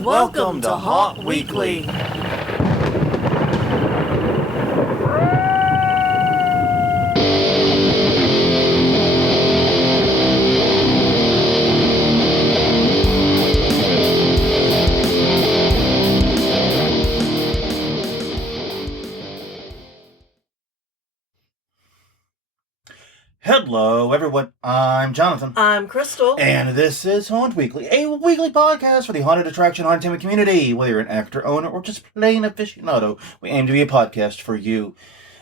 Welcome to Haunt Weekly. Hello, everyone. I'm Jonathan. I'm Crystal. And this is Haunt Weekly, a weekly podcast for the haunted attraction entertainment community. Whether you're an actor, owner, or just plain aficionado, we aim to be a podcast for you.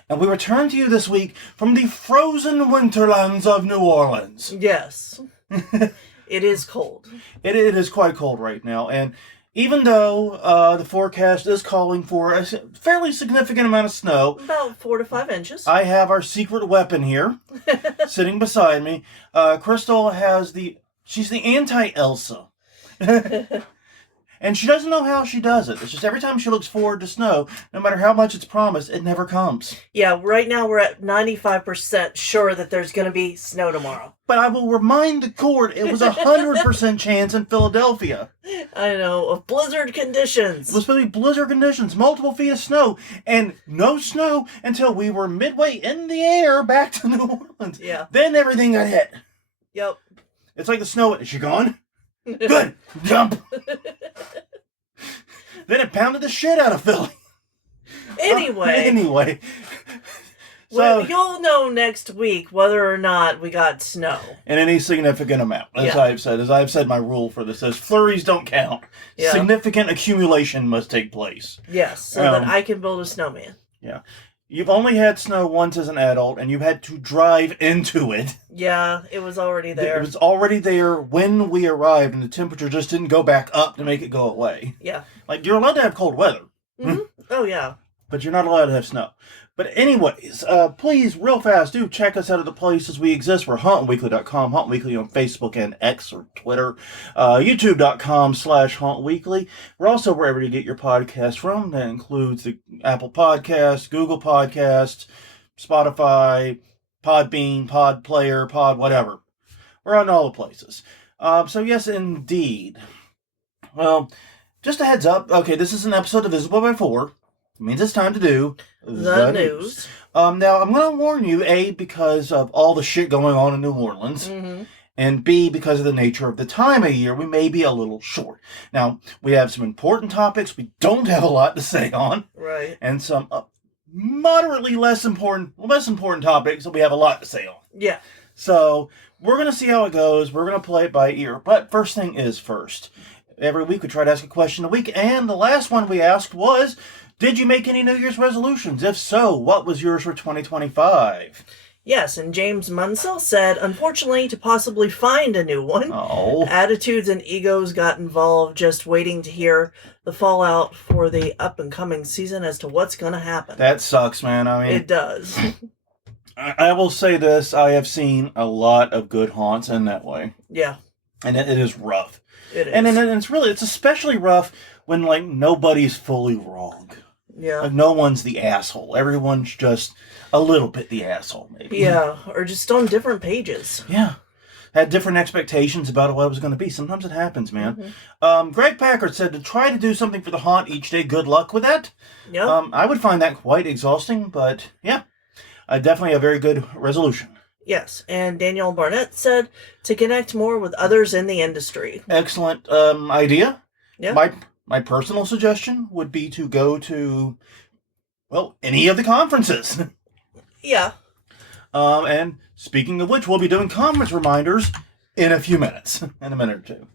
And we return to you this week from the frozen winterlands of New Orleans. Yes. It is cold. It is quite cold right now, and even though the forecast is calling for a fairly significant amount of snow, About 4 to 5 inches. I have our secret weapon here, sitting beside me. Crystal she's the anti-Elsa. And she doesn't know how she does it. It's just every time she looks forward to snow, no matter how much it's promised, it never comes. Yeah, right now we're at 95% sure that there's going to be snow tomorrow. But I will remind the court, it was 100% chance in Philadelphia. I know, of blizzard conditions. It was supposed to be blizzard conditions, multiple feet of snow, and no snow until we were midway in the air back to New Orleans. Yeah. Then everything got hit. Yep. It's like the snow. Is she gone? Good. Jump. Then it pounded the shit out of Philly. Anyway. So, you'll know next week whether or not we got snow. In any significant amount, as I've said, my rule for this is flurries don't count. Yeah. Significant accumulation must take place. Yes, so that I can build a snowman. Yeah. You've only had snow once as an adult, and you've had to drive into it. Yeah, it was already there. It was already there when we arrived, and the temperature just didn't go back up to make it go away. Yeah. Like, you're allowed to have cold weather. Mm-hmm. Oh, yeah. But you're not allowed to have snow. But anyways, please, real fast, do check us out at the places we exist. We're hauntweekly.com, Haunt Weekly on Facebook and X or Twitter, youtube.com/hauntweekly. We're also wherever you get your podcast from. That includes the Apple Podcasts, Google Podcasts, Spotify, Podbean, Pod Player, Pod whatever. We're on all the places. So yes, indeed. Well, just a heads up. Okay, this is an episode of Visible by 4. It means it's time to do the news. Now, I'm going to warn you, A, because of all the shit going on in New Orleans, and B, because of the nature of the time of year, we may be a little short. Now, we have some important topics we don't have a lot to say on, right? And some moderately less important topics that we have a lot to say on. Yeah. So, we're going to see how it goes. We're going to play it by ear. But first thing is first. Every week we try to ask a question a week, and the last one we asked was, did you make any New Year's resolutions? If so, what was yours for 2025? Yes, and James Munsell said, unfortunately, to possibly find a new one, attitudes and egos got involved, just waiting to hear the fallout for the up-and-coming season as to what's going to happen. That sucks, man. I mean, it does. I will say this, I have seen a lot of good haunts in that way. Yeah. And it is rough. It is. And it's especially rough when, like, nobody's fully wrong. Yeah. Like, no one's the asshole. Everyone's just a little bit the asshole, maybe. Yeah, or just on different pages. Yeah. Had different expectations about what it was going to be. Sometimes it happens, man. Greg Packard said to try to do something for the haunt each day. Good luck with that. Yeah. I would find that quite exhausting, but yeah. Definitely a very good resolution. Yes, and Danielle Barnett said to connect more with others in the industry. Excellent idea. Yeah. My personal suggestion would be to go to, well, any of the conferences. Yeah. And speaking of which, we'll be doing conference reminders in a few minutes, in a minute or two.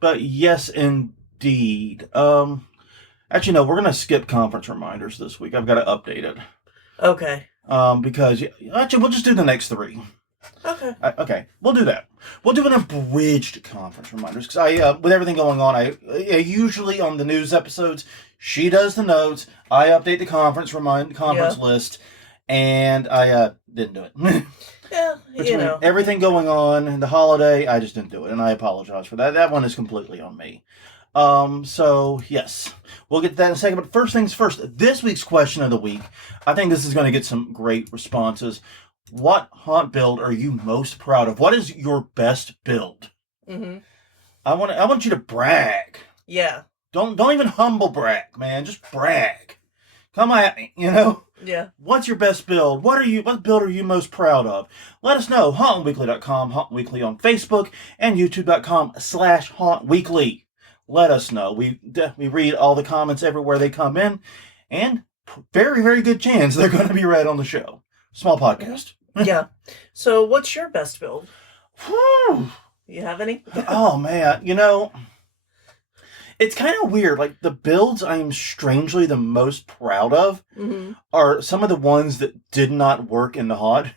But yes, indeed. Actually, no, we're going to skip conference reminders this week. I've got to update it. Okay. Because, actually, we'll just do the next 3. Okay. Okay, we'll do that. We'll do an abridged conference reminders, because with everything going on, I usually on the news episodes, she does the notes, I update the conference list, and I didn't do it. Yeah, Between everything going on and the holiday, I just didn't do it, and I apologize for that. That one is completely on me. So, yes, we'll get to that in a second, but first things first, this week's question of the week, I think this is going to get some great responses. What haunt build are you most proud of? What is your best build? I want you to brag. Yeah. Don't even humble brag, man. Just brag. Come at me, you know? Yeah. What's your best build? What build are you most proud of? Let us know. HauntWeekly.com, Haunt Weekly on Facebook, and YouTube.com/HauntWeekly. Let us know. We read all the comments everywhere they come in, and very, very good chance they're going to be read on the show. Small podcast. Yeah. So, what's your best build? Whew. You have any? Oh, man. You know, it's kind of weird. Like, the builds I am strangely the most proud of are some of the ones that did not work in the haunt.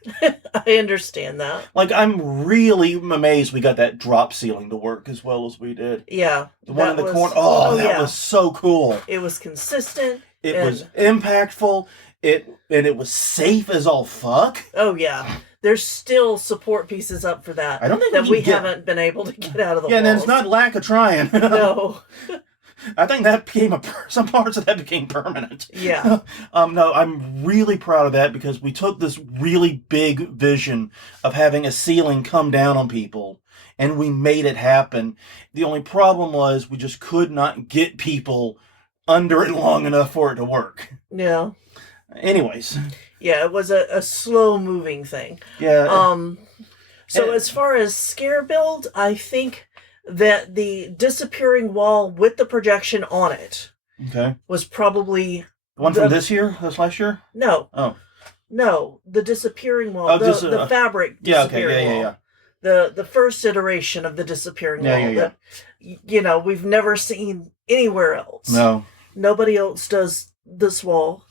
I understand that. Like, I'm really amazed we got that drop ceiling to work as well as we did. Yeah. The one in the corner. Oh, that was so cool. It was consistent. It was impactful. And it was safe as all fuck. Oh, yeah. There's still support pieces up for that. I don't think that we haven't been able to get out of the walls. Yeah, and it's not lack of trying. No. I think that became some parts of that became permanent. Yeah. No, I'm really proud of that because we took this really big vision of having a ceiling come down on people, and we made it happen. The only problem was we just could not get people under it long enough for it to work. Yeah. Anyways. Yeah, it was a slow-moving thing. Yeah. So as far as scare build, I think that the disappearing wall with the projection on it was probably... The one from this year? This last year? No. Oh. No, the disappearing wall. Oh, the fabric disappearing wall. Yeah. The first iteration of the disappearing wall that, you know, we've never seen anywhere else. No. Nobody else does this wall.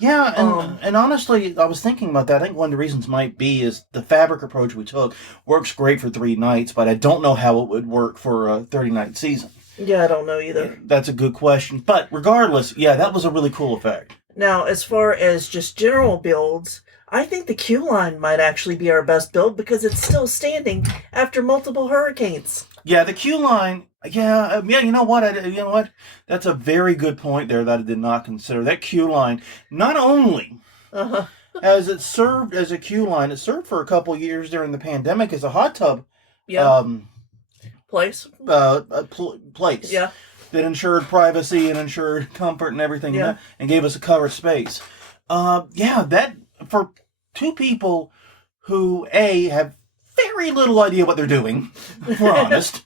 Yeah, and honestly, I was thinking about that. I think one of the reasons might be is the fabric approach we took works great for 3 nights, but I don't know how it would work for a 30-night season. Yeah, I don't know either. That's a good question. But regardless, yeah, that was a really cool effect. Now, as far as just general builds, I think the Q line might actually be our best build because it's still standing after multiple hurricanes. Yeah, the Q line. Yeah. You know what? That's a very good point there that I did not consider. That Q line not only as it served as a Q line, it served for a couple years during the pandemic as a hot tub. Place. Place. Yeah. That ensured privacy and ensured comfort and everything, and gave us a covered space. That for 2 people who A, have very little idea what they're doing, if we're honest,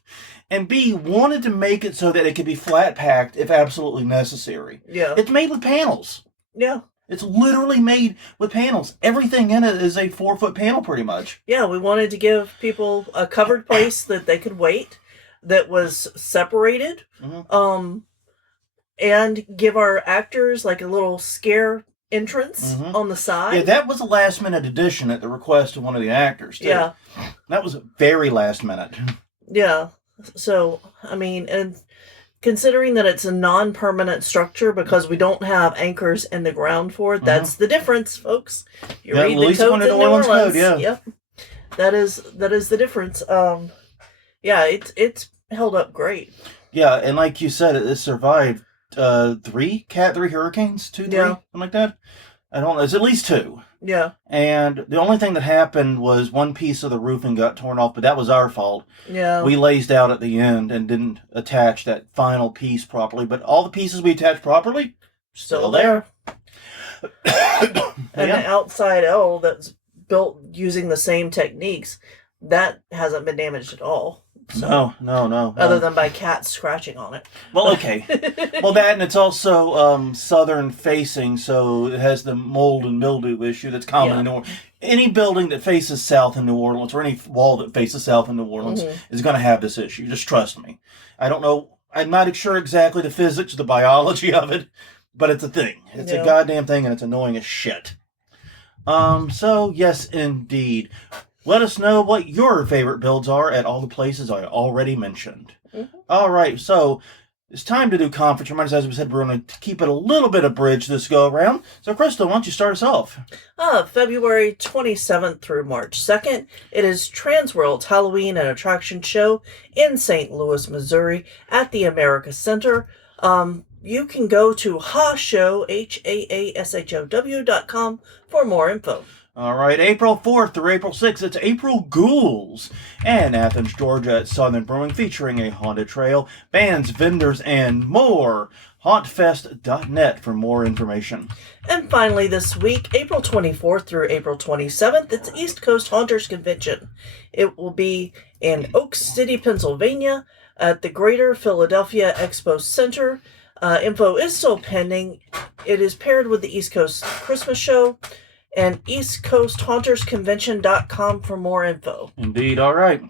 and B, wanted to make it so that it could be flat packed if absolutely necessary. Yeah. It's made with panels. Yeah. It's literally made with panels. Everything in it is a 4-foot panel pretty much. Yeah, we wanted to give people a covered place that they could wait, that was separated, and give our actors like a little scare entrance on the side. Yeah, that was a last-minute addition at the request of one of the actors, too. Yeah. That was very last minute. Yeah. So, I mean, and considering that it's a non-permanent structure because we don't have anchors in the ground for it, that's the difference, folks. You read the codes in New Orleans. Code, Yep. That is the difference. It's held up great. Yeah, and like you said, it survived 3 Cat 3 hurricanes, 2, 3, something like that. I don't know. It's at least 2. Yeah. And the only thing that happened was one piece of the roofing got torn off, but that was our fault. Yeah. We lazed out at the end and didn't attach that final piece properly, but all the pieces we attached properly, still there. And the outside L that's built using the same techniques, that hasn't been damaged at all. So, No. Other than by cats scratching on it. Well, okay. Well, that, and it's also southern facing, so it has the mold and mildew issue that's common in New Orleans. Any building that faces south in New Orleans, or any wall that faces south in New Orleans, is going to have this issue. Just trust me. I don't know. I'm not sure exactly the physics, the biology of it, but it's a thing. It's a goddamn thing, and it's annoying as shit. So, yes, indeed. Let us know what your favorite builds are at all the places I already mentioned. All right, so it's time to do conference reminders. As we said, we're going to keep it a little bit abridged this go-around. So, Crystal, why don't you start us off? February 27th through March 2nd, it is Transworld's Halloween and Attraction Show in St. Louis, Missouri at the America Center. You can go to HaShow, HAASHOW.com for more info. All right, April 4th through April 6th, it's April Ghouls. And Athens, Georgia at Southern Brewing featuring a haunted trail, bands, vendors, and more. Hauntfest.net for more information. And finally this week, April 24th through April 27th, it's East Coast Haunters Convention. It will be in Oak City, Pennsylvania at the Greater Philadelphia Expo Center. Info is still pending. It is paired with the East Coast Christmas Show. And eastcoasthaunters.convention.com for more info. Indeed, all right.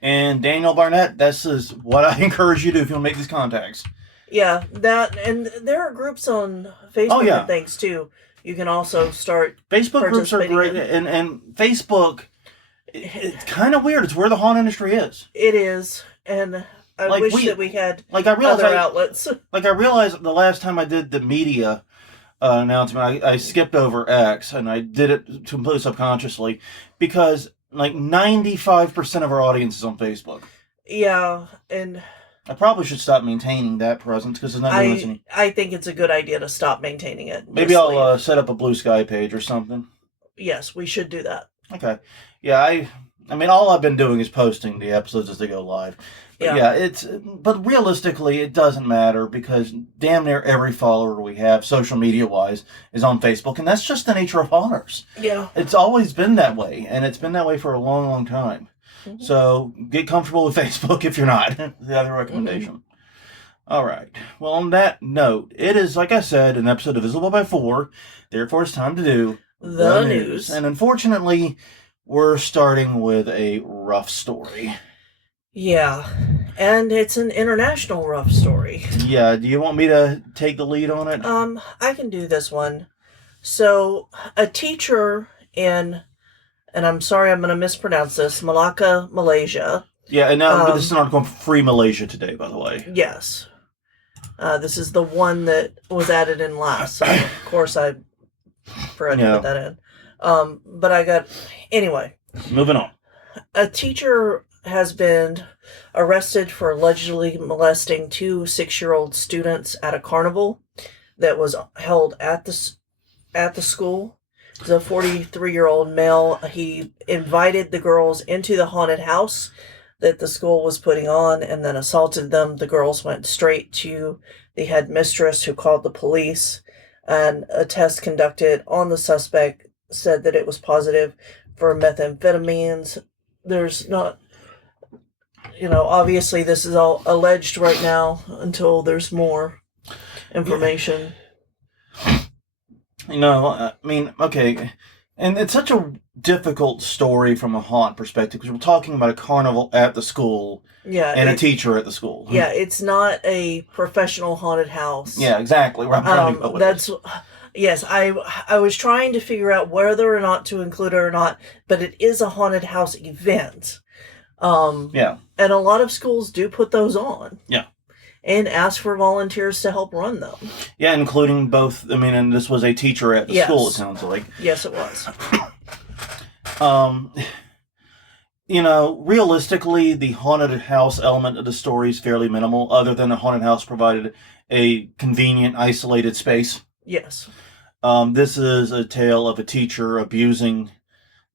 And Daniel Barnett, this is what I encourage you to do if you want to make these contacts. Yeah, that, and there are groups on Facebook and things too. You can also start Facebook groups are great, and Facebook, it's kind of weird. It's where the haunt industry is. It is, and I wish that we had other outlets. I realized the last time I did the media announcement, I skipped over X, and I did it completely subconsciously because 95% of our audience is on Facebook. Yeah, and I probably should stop maintaining that presence because it's not doing listening. I think it's a good idea to stop maintaining it. Maybe I'll set up a Blue Sky page or something. Yes, we should do that. Okay. Yeah, I mean, all I've been doing is posting the episodes as they go live. But realistically, it doesn't matter because damn near every follower we have, social media-wise, is on Facebook, and that's just the nature of haunters. Yeah. It's always been that way, and it's been that way for a long, long time. Mm-hmm. So get comfortable with Facebook if you're not. The other recommendation. Mm-hmm. All right. Well, on that note, it is, like I said, an episode of Visible by 4. Therefore, it's time to do the news. And unfortunately, we're starting with a rough story. Yeah, and it's an international rough story. Yeah, do you want me to take the lead on it? I can do this one. So, a teacher in, and I'm sorry I'm going to mispronounce this, Malacca, Malaysia. Yeah, and now this is an article from Free Malaysia today, by the way. Yes. This is the one that was added in last, so of course I forgot to put that in. But anyway. Moving on. A teacher has been arrested for allegedly molesting 2 6-year-old students at a carnival that was held at the school. The 43-year-old male, he invited the girls into the haunted house that the school was putting on and then assaulted them. The girls went straight to the headmistress, who called the police, and a test conducted on the suspect said that it was positive for methamphetamines. There's not, obviously this is all alleged right now until there's more information. I mean, okay. And it's such a difficult story from a haunt perspective because we're talking about a carnival at the school and a teacher at the school. Yeah, it's not a professional haunted house. Yeah, exactly. Where I'm trying to go with this. Yes, I was trying to figure out whether or not to include it or not, but it is a haunted house event. And a lot of schools do put those on. Yeah. And ask for volunteers to help run them. Yeah, including both, and this was a teacher at the school, it sounds like. Yes, it was. Realistically, the haunted house element of the story is fairly minimal, other than the haunted house provided a convenient, isolated space. Yes. This is a tale of a teacher abusing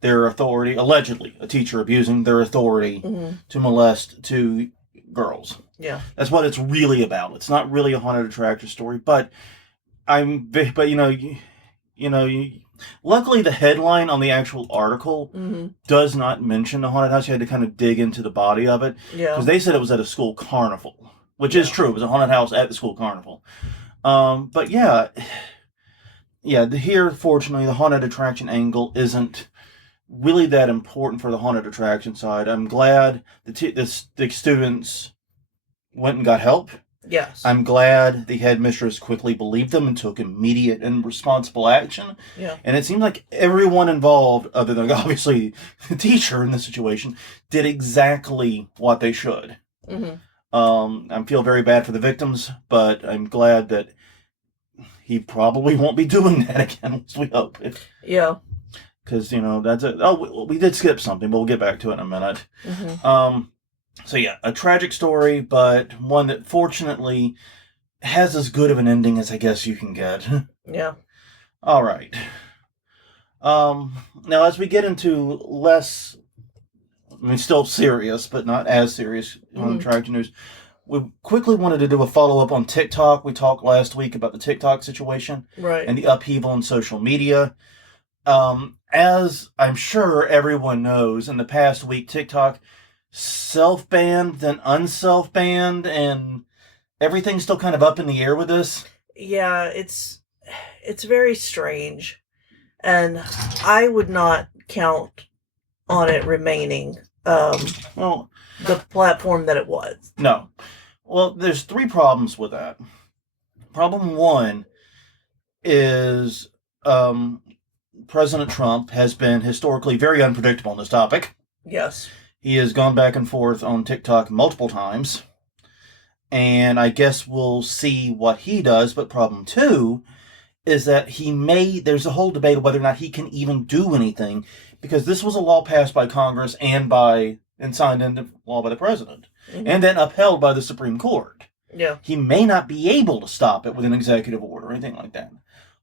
their authority, allegedly, a teacher abusing their authority to molest 2 girls. Yeah. That's what it's really about. It's not really a haunted attraction story, but luckily the headline on the actual article does not mention the haunted house. You had to kind of dig into the body of it. Yeah. Because they said it was at a school carnival, which is true. It was a haunted house at the school carnival. Here, fortunately, the haunted attraction angle isn't really that important for the haunted attraction side. I'm glad the students went and got help. Yes. I'm glad the headmistress quickly believed them and took immediate and responsible action. Yeah. And it seemed like everyone involved, other than obviously the teacher in this situation, did exactly what they should. I feel very bad for the victims, but I'm glad that he probably won't be doing that again, as we hope. Yeah. Because, that's it. Oh, we did skip something, but we'll get back to it in a minute. A tragic story, but one that fortunately has as good of an ending as I guess you can get. Yeah. All right. Now, as we get into less, I mean, still serious, but not as serious on tragic news, we quickly wanted to do a follow-up on TikTok. We talked last week about the TikTok situation and the upheaval in social media. As I'm sure everyone knows, in the past week, TikTok self-banned, then unself-banned, and everything's still kind of up in the air with this. Yeah, it's very strange, and I would not count on it remaining the platform that it was. No. Well, there's 3 problems with that. Problem 1 is President Trump has been historically very unpredictable on this topic. Yes. He has gone back and forth on TikTok multiple times. And I guess we'll see what he does. But problem 2 is that there's a whole debate of whether or not he can even do anything, because this was a law passed by Congress and signed into law by the president, and then upheld by the Supreme Court. Yeah. He may not be able to stop it with an executive order or anything like that.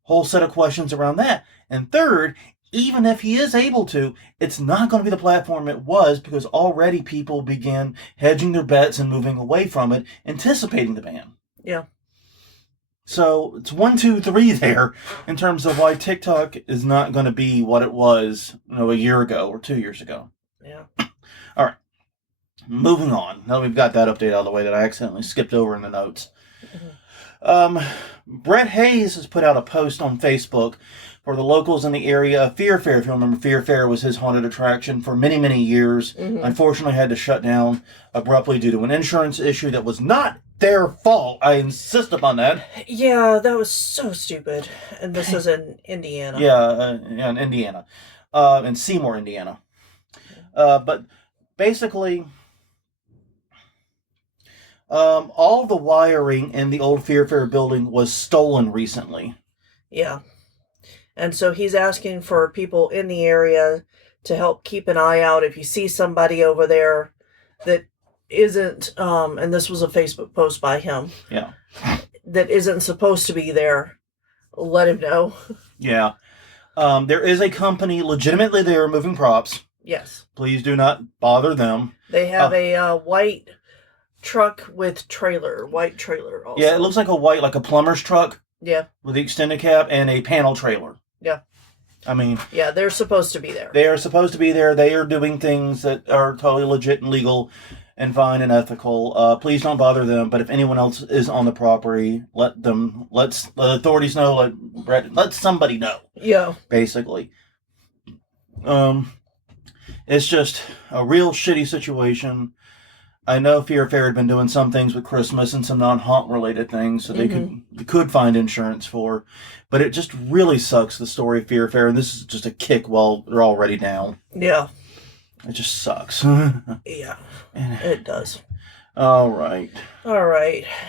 Whole set of questions around that. And third, even if he is able to, it's not going to be the platform it was, because already people began hedging their bets and moving away from it, anticipating the ban. Yeah. So it's 1, 2, 3 there in terms of why TikTok is not going to be what it was, a year ago or 2 years ago. Yeah. All right. Moving on. Now we've got that update out of the way that I accidentally skipped over in the notes. Brett Hayes has put out a post on Facebook for the locals in the area of Fear Fair. If you remember, Fear Fair was his haunted attraction for many, many years. Unfortunately, had to shut down abruptly due to an insurance issue that was not their fault. I insist upon that. Yeah, that was so stupid. And this is in Indiana. Yeah, in Indiana. In Seymour, Indiana. But basically, all the wiring in the old Fear Fair building was stolen recently. Yeah. And so he's asking for people in the area to help keep an eye out. If you see somebody over there that isn't, and this was a Facebook post by him, that isn't supposed to be there, let him know. Yeah. There is a company legitimately there moving props. Yes. Please do not bother them. They have a white truck with white trailer also. Yeah, it looks like a plumber's truck. Yeah. With the extended cab and a panel trailer. Yeah. I mean... Yeah, they're supposed to be there. They are supposed to be there. They are doing things that are totally legit and legal and fine and ethical. Please don't bother them. But if anyone else is on the property, let the authorities know. Let somebody know. Yeah. Basically. It's just a real shitty situation. I know Fear Fair had been doing some things with Christmas and some non-haunt related things, so they could find insurance for. But it just really sucks, the story of Fear Fair, and this is just a kick while they're already down. Yeah. It just sucks. Yeah, it does. All right.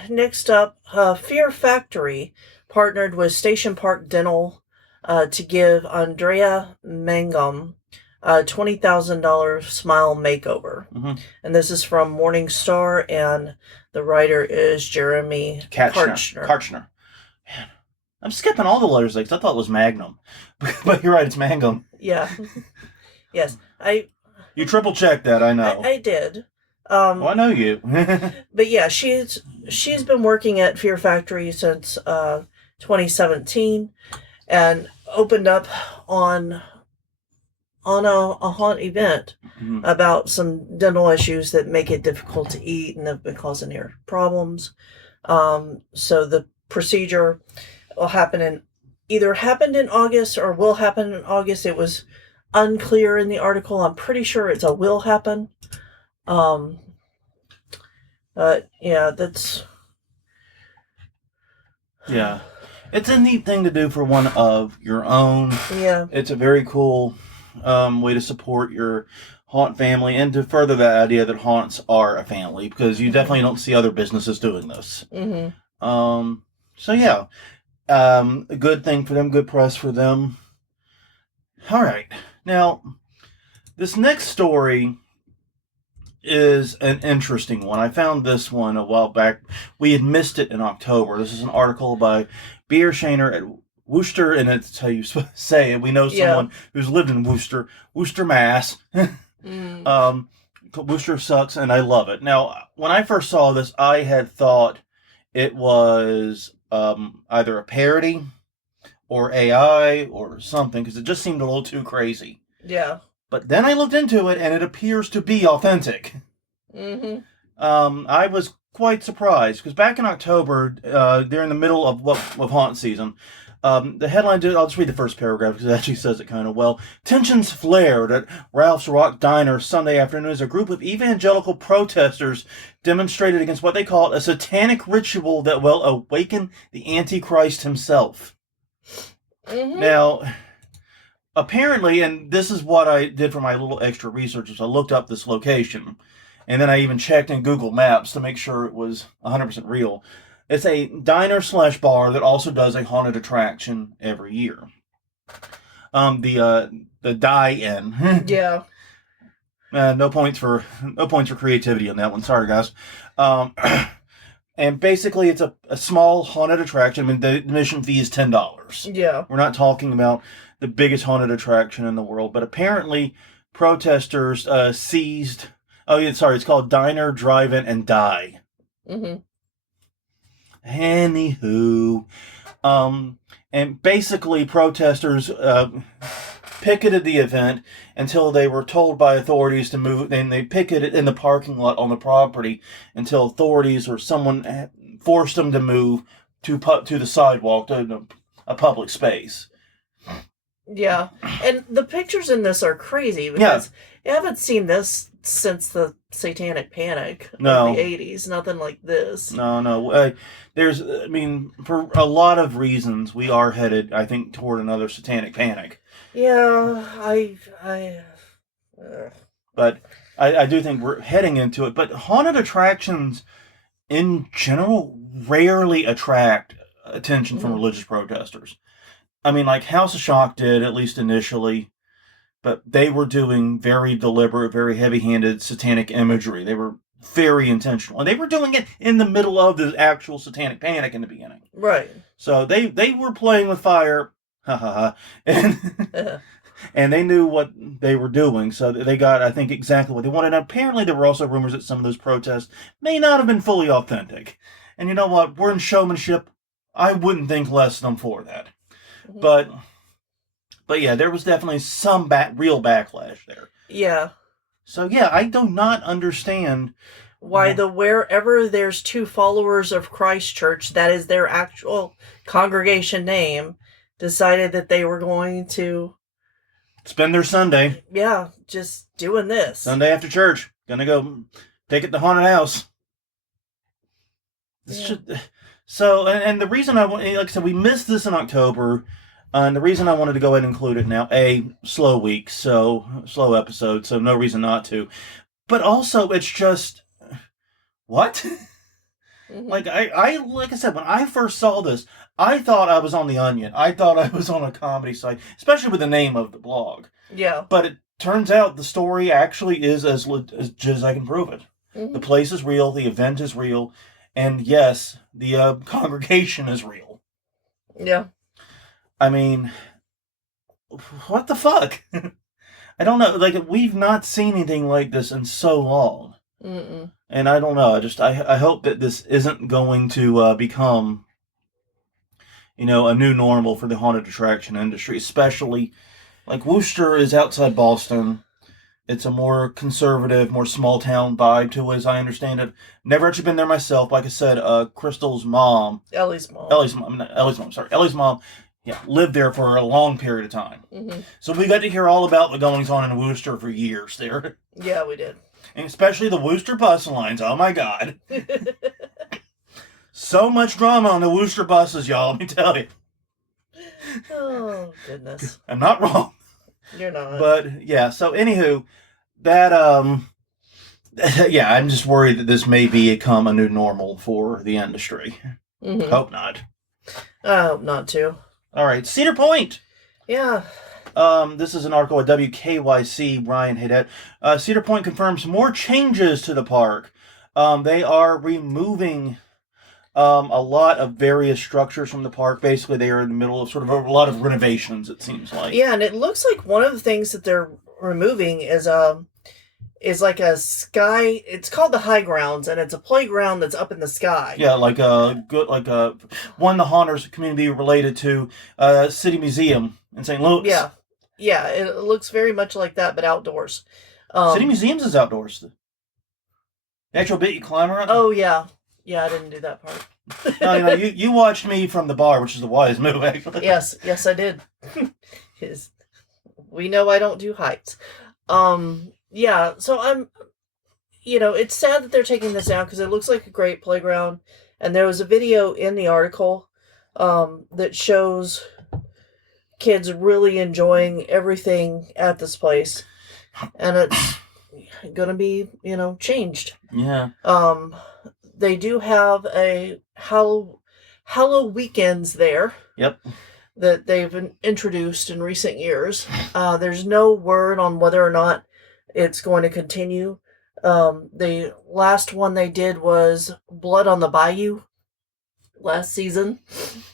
Next up, Fear Factory partnered with Station Park Dental to give Andrea Mangum a $20,000 smile makeover. And this is from Morning Star, and the writer is Jeremy Karchner. Man, I'm skipping all the letters because I thought it was Magnum. But you're right, it's Mangum. Yeah. Yes. You triple checked that, I know. I did. Well, I know you. But yeah, she's been working at Fear Factory since 2017 and opened up on a haunt event about some dental issues that make it difficult to eat and have been causing ear problems. So the procedure will happened in August or will happen in August. It was unclear in the article. I'm pretty sure it's a will happen. Yeah, that's... Yeah. It's a neat thing to do for one of your own. Yeah. It's a very cool way to support your haunt family and to further the idea that haunts are a family, because you definitely don't see other businesses doing this. So yeah, a good thing for them, good press for them. All right. Now, this next story is an interesting one. I found this one a while back. We had missed it in October. This is an article by Beer Shaner at Worcester, and it's how you say it. We know someone who's lived in Worcester, Mass. Worcester sucks, and I love it. Now, when I first saw this, I had thought it was either a parody or AI or something, because it just seemed a little too crazy. Yeah. But then I looked into it, and it appears to be authentic. Mm-hmm. I was quite surprised, because back in October, during the middle of haunt season, the headline, I'll just read the first paragraph because it actually says it kind of well. Tensions flared at Ralph's Rock Diner Sunday afternoon as a group of evangelical protesters demonstrated against what they called a satanic ritual that will awaken the Antichrist himself. Mm-hmm. Now, apparently, and this is what I did for my little extra research, is I looked up this location, and then I even checked in Google Maps to make sure it was 100% real. It's a diner/bar that also does a haunted attraction every year. The die-in. Yeah. No points for creativity on that one. Sorry, guys. And basically, it's a small haunted attraction. I mean, the admission fee is $10. Yeah. We're not talking about the biggest haunted attraction in the world, but apparently, protesters seized. Oh, yeah, sorry. It's called Diner, Drive-In, and Die. Mm-hmm. Anywho, and basically protesters picketed the event until they were told by authorities to move. Then they picketed in the parking lot on the property until authorities or someone forced them to move to the sidewalk, to a public space. Yeah, and the pictures in this are crazy because I haven't seen this since the Satanic Panic of the 80s. Nothing like this. No. For a lot of reasons, we are headed, I think, toward another Satanic Panic. Yeah, But I do think we're heading into it. But haunted attractions, in general, rarely attract attention from religious protesters. I mean, like House of Shock did, at least initially. But they were doing very deliberate, very heavy-handed satanic imagery. They were very intentional. And they were doing it in the middle of the actual Satanic Panic in the beginning. Right. So they were playing with fire. And they knew what they were doing. So they got, I think, exactly what they wanted. And apparently there were also rumors that some of those protests may not have been fully authentic. And you know what? We're in showmanship. I wouldn't think less of them for that. Mm-hmm. But yeah, there was definitely some real backlash there. Yeah. So yeah, I do not understand why wherever there's two followers of Christ Church, that is their actual congregation name, decided that they were going to spend their Sunday. Yeah, just doing this. Sunday after church. Gonna go take it to haunted house. So, and the reason like I said, we missed this in October. And the reason I wanted to go ahead and include it now, slow episode, so no reason not to. But also, it's just, what? Mm-hmm. Like I said, when I first saw this, I thought I was on The Onion. I thought I was on a comedy site, especially with the name of the blog. Yeah. But it turns out the story actually is as legit as I can prove it. Mm-hmm. The place is real, the event is real, and yes, the congregation is real. Yeah. I mean, what the fuck? I don't know. Like, we've not seen anything like this in so long. Mm-mm. And I don't know. I hope that this isn't going to become, a new normal for the haunted attraction industry. Especially, like, Worcester is outside Boston. It's a more conservative, more small-town vibe to it, as I understand it. Never actually been there myself. Like I said, Crystal's mom. Ellie's mom. Yeah, lived there for a long period of time. Mm-hmm. So we got to hear all about the goings-on in Worcester for years there. Yeah, we did. And especially the Worcester bus lines. Oh, my God. So much drama on the Worcester buses, y'all, let me tell you. Oh, goodness. I'm not wrong. You're not. But, yeah, so anywho, that, yeah, I'm just worried that this may become a new normal for the industry. Mm-hmm. Hope not. I hope not, too. All right, Cedar Point. Yeah. This is an article at WKYC, Brian Haydett. Cedar Point confirms more changes to the park. They are removing A lot of various structures from the park. Basically, they are in the middle of sort of a lot of renovations, it seems like. Yeah, and it looks like one of the things that they're removing is like a sky. It's called the High Grounds, and it's a playground that's up in the sky. Yeah, like a one the Haunters community related to City Museum in St. Louis. Yeah, it looks very much like that, but outdoors. City Museums is outdoors. The actual bit you climb around. Oh yeah, I didn't do that part. No, you watched me from the bar, which is a wise move, actually. Yes, I did. We know I don't do heights. Yeah, so I'm, it's sad that they're taking this down because it looks like a great playground. And there was a video in the article that shows kids really enjoying everything at this place. And it's going to be, changed. Yeah. They do have a Hallow weekends there. Yep. That they've introduced in recent years. There's no word on whether or not it's going to continue. The last one they did was Blood on the Bayou last season.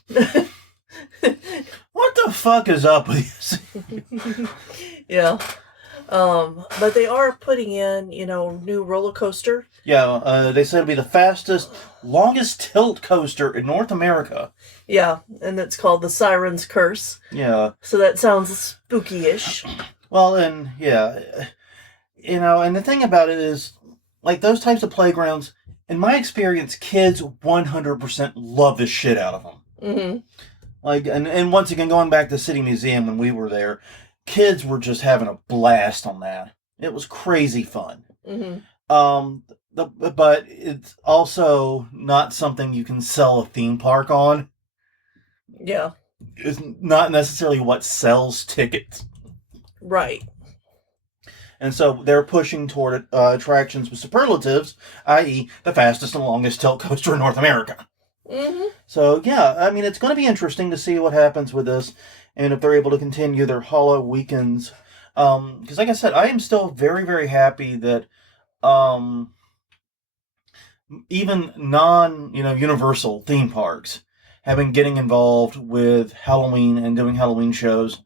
What the fuck is up with this? Yeah. But they are putting in, new roller coaster. Yeah, they said it'll be the fastest, longest tilt coaster in North America. Yeah, and it's called the Siren's Curse. Yeah. So that sounds spooky-ish. Well, and yeah, and the thing about it is, like those types of playgrounds, in my experience, kids 100% love the shit out of them. Mm-hmm. Like, and once again, going back to the City Museum when we were there, kids were just having a blast on that. It was crazy fun. Mm-hmm. But it's also not something you can sell a theme park on. Yeah. It's not necessarily what sells tickets. Right. And so they're pushing toward attractions with superlatives, i.e. the fastest and longest tilt coaster in North America. Mm-hmm. So, yeah, I mean, it's going to be interesting to see what happens with this and if they're able to continue their Hollow weekends. Because, like I said, I am still very, very happy that even Universal theme parks have been getting involved with Halloween and doing Halloween shows.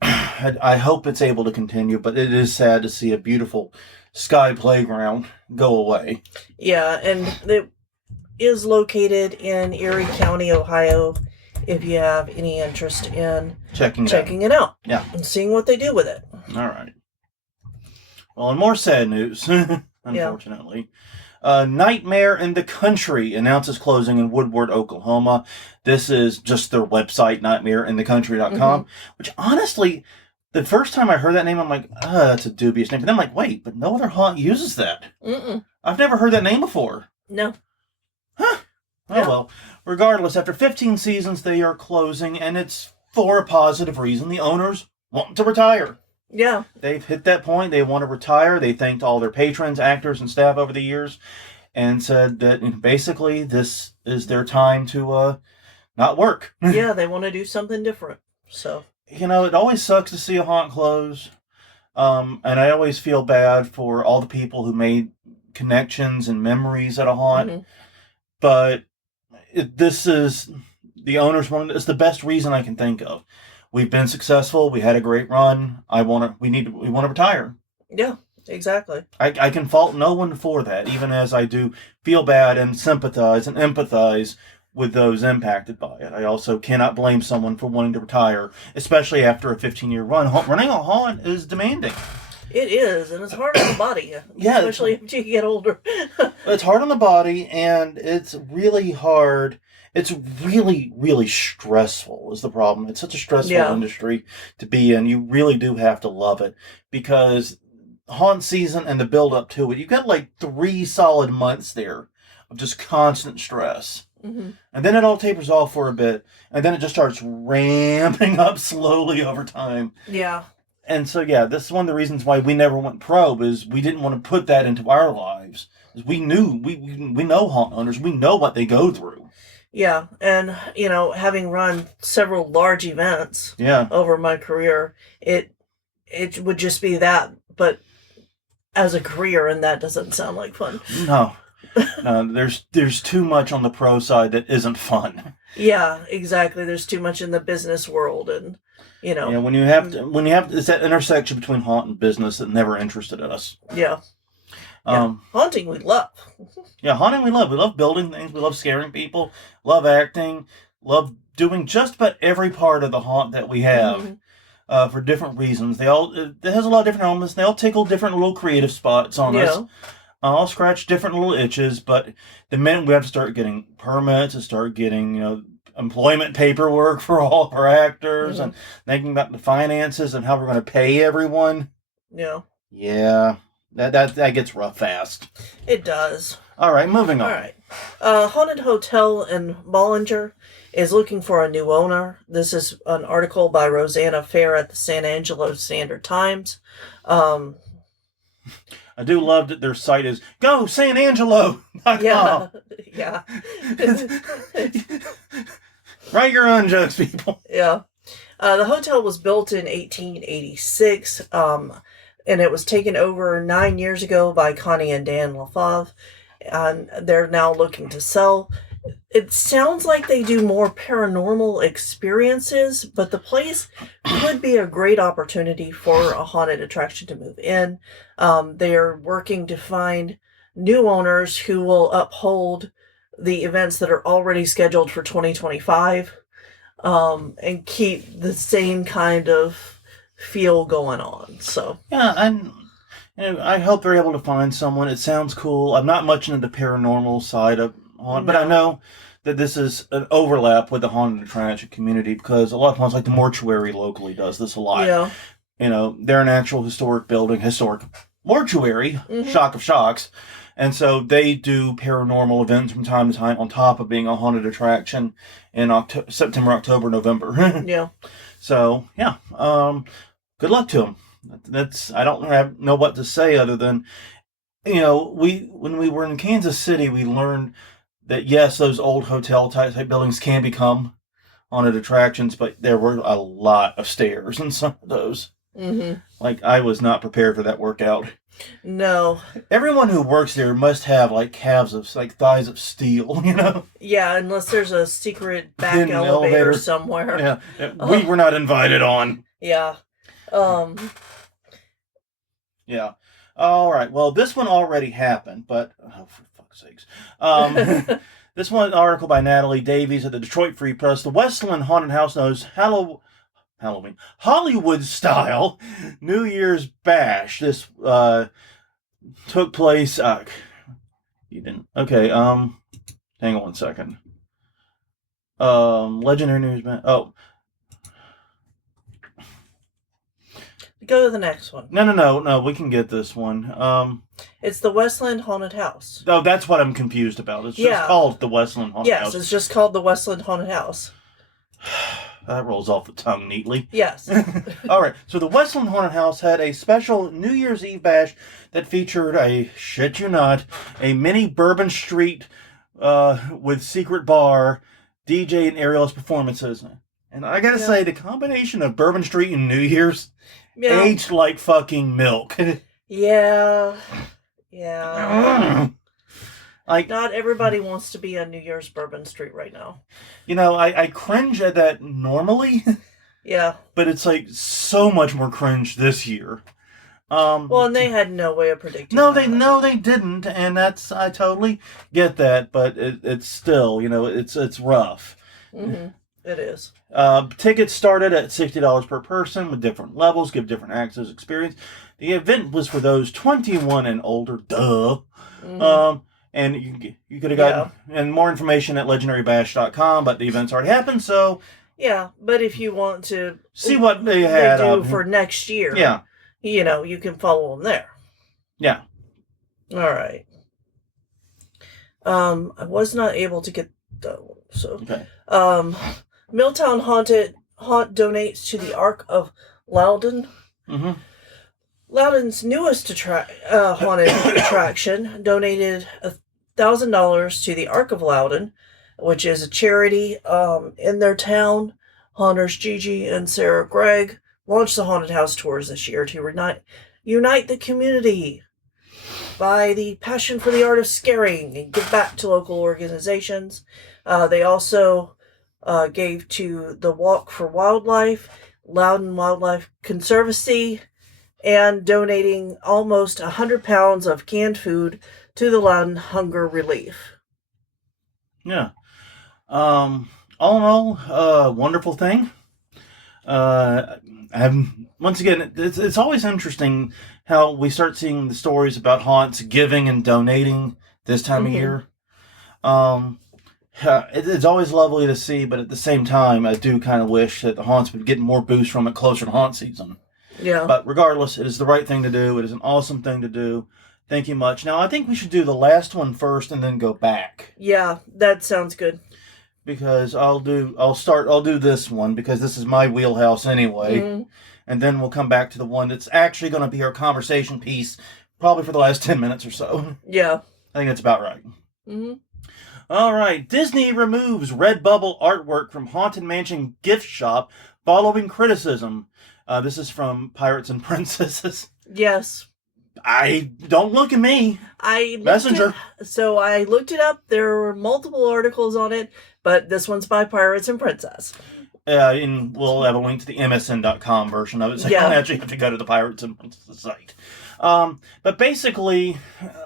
I hope it's able to continue, but it is sad to see a beautiful sky playground go away. Yeah, and it is located in Erie County, Ohio, if you have any interest in checking it out. Yeah. And seeing what they do with it. All right. Well, and more sad news, unfortunately. Nightmare in the Country announces closing in Woodward, Oklahoma. This is just their website, nightmareinthecountry.com, which honestly, the first time I heard that name, I'm like, that's a dubious name. But then I'm like, wait, but no other haunt uses that. Mm-mm. I've never heard that name before. No. Huh. Oh, well. Regardless, after 15 seasons, they are closing, and it's for a positive reason. The owners want to retire. Yeah. They've hit that point. They want to retire. They thanked all their patrons, actors, and staff over the years and said that basically this is their time to not work. Yeah, they want to do something different. So, it always sucks to see a haunt close. And I always feel bad for all the people who made connections and memories at a haunt. Mm-hmm. But this is the owners wanted. It's the best reason I can think of. We've been successful. We had a great run. We want to retire. Yeah, exactly. I can fault no one for that, even as I do feel bad and sympathize and empathize with those impacted by it. I also cannot blame someone for wanting to retire, especially after a 15-year run. Running a haunt is demanding. It is, and it's hard on the body, especially if you get older. It's hard on the body, and it's really hard. It's really, really stressful is the problem. It's such a stressful industry to be in. You really do have to love it because haunt season and the build up to it, you've got like 3 solid months there of just constant stress. Mm-hmm. And then it all tapers off for a bit, and then it just starts ramping up slowly over time. Yeah. And so, this is one of the reasons why we never went pro, is we didn't want to put that into our lives. We knew, we know haunt owners, we know what they go through. Yeah, and, having run several large events over my career, it would just be that, but as a career, and that doesn't sound like fun. No. There's too much on the pro side that isn't fun. Yeah, exactly. There's too much in the business world, and Yeah, when you have it's that intersection between haunt and business that never interested us. Yeah. Haunting we love. Yeah, haunting we love. We love building things. We love scaring people. Love acting. Love doing just about every part of the haunt that we have for different reasons. It has a lot of different elements. They all tickle different little creative spots on us. I'll scratch different little itches, but the minute we have to start getting permits and start getting, employment paperwork for all of our actors and thinking about the finances and how we're going to pay everyone. Yeah. Yeah. That gets rough fast. It does. All right, moving on. All right. Haunted Hotel in Bollinger is looking for a new owner. This is an article by Rosanna Fair at the San Angelo Standard-Times. I do love that their site is GoSanAngelo.com. Yeah. Write your own jokes, people. Yeah. The hotel was built in 1886, and it was taken over 9 years ago by Connie and Dan LaFave, and they're now looking to sell. It sounds like they do more paranormal experiences, but the place could be a great opportunity for a haunted attraction to move in. They are working to find new owners who will uphold the events that are already scheduled for 2025, and keep the same kind of feel going on. So yeah, I hope they're able to find someone. It sounds cool. I'm not much into the paranormal side of haunt, but I know that this is an overlap with the haunted attraction community because a lot of haunts, like the mortuary locally, does this a lot. Yeah. They're an actual historic building, historic mortuary, shock of shocks. And so they do paranormal events from time to time on top of being a haunted attraction in September, October, November. Yeah. So, yeah. Good luck to them. I don't know what to say other than, when we were in Kansas City, we learned that, yes, those old hotel type buildings can become haunted attractions, but there were a lot of stairs in some of those. Mm-hmm. Like, I was not prepared for that workout. No. Everyone who works there must have thighs of steel, Yeah, unless there's a secret back elevator somewhere. Yeah, we were not invited on. Yeah. Yeah. All right. Well, this one already happened, but for fuck's sakes. This one article by Natalie Davies at the Detroit Free Press. The Westland Haunted House knows Halloween Hollywood style New Year's bash. This took place. You didn't. Okay. Hang on one second. Legendary Newsman. Oh. Go to the next one. No. We can get this one. It's the Westland Haunted House. Oh, that's what I'm confused about. It's just called the Westland Haunted House. Yes, it's just called the Westland Haunted House. That rolls off the tongue neatly. Yes. All right. So the Westland Haunted House had a special New Year's Eve bash that featured a mini Bourbon Street with secret bar, DJ, and aerialist performances. And I gotta say, the combination of Bourbon Street and New Year's aged like fucking milk. Yeah. Like, not everybody wants to be on New Year's Bourbon Street right now. I cringe at that normally. Yeah. But it's so much more cringe this year. Well, and they had no way of predicting. No, they didn't, and I totally get that. But it's still, it's rough. Mm-hmm. It is. Tickets started at $60 per person with different levels, give different access experience. The event was for those 21 and older. Duh. Mm-hmm. And you could have gotten more information at legendarybash.com, but the event's already happened, so... Yeah, but if you want to... see what they do for next year, you can follow them there. Yeah. All right. I was not able to get that one, so... Okay. Milltown Haunt donates to the Ark of Loudon. Mm-hmm. Loudon's newest haunted attraction donated $1,000 to the Ark of Loudon, which is a charity in their town. Haunters Gigi and Sarah Gregg launched the haunted house tours this year to unite the community. by the passion for the art of scaring and give back to local organizations. They also gave to the Walk for Wildlife, Loudon Wildlife Conservancy, and donating almost 100 pounds of canned food to the Loudon Hunger Relief. Yeah. All in all, wonderful thing. Once again, it's always interesting how we start seeing the stories about haunts giving and donating this time of year. It's always lovely to see, but at the same time, I do kind of wish that the haunts would get more boost from it closer to haunt season. Yeah. But regardless, it is the right thing to do. It is an awesome thing to do. Thank you much. Now, I think we should do the last one first and then go back. Yeah, that sounds good. Because I'll do this one because this is my wheelhouse anyway. Mm-hmm. And then we'll come back to the one that's actually going to be our conversation piece, probably for the last 10 minutes or so. Yeah. I think that's about right. Mm-hmm. All right. Disney removes Redbubble artwork from Haunted Mansion gift shop following criticism. This is from Pirates and Princesses. Yes. Don't look at me. Messenger. So I looked it up. There were multiple articles on it, but this one's by Pirates and Princess. And we'll have a link to the MSN.com version of it, so you don't actually have to go to the Pirates and Princesses site. But basically,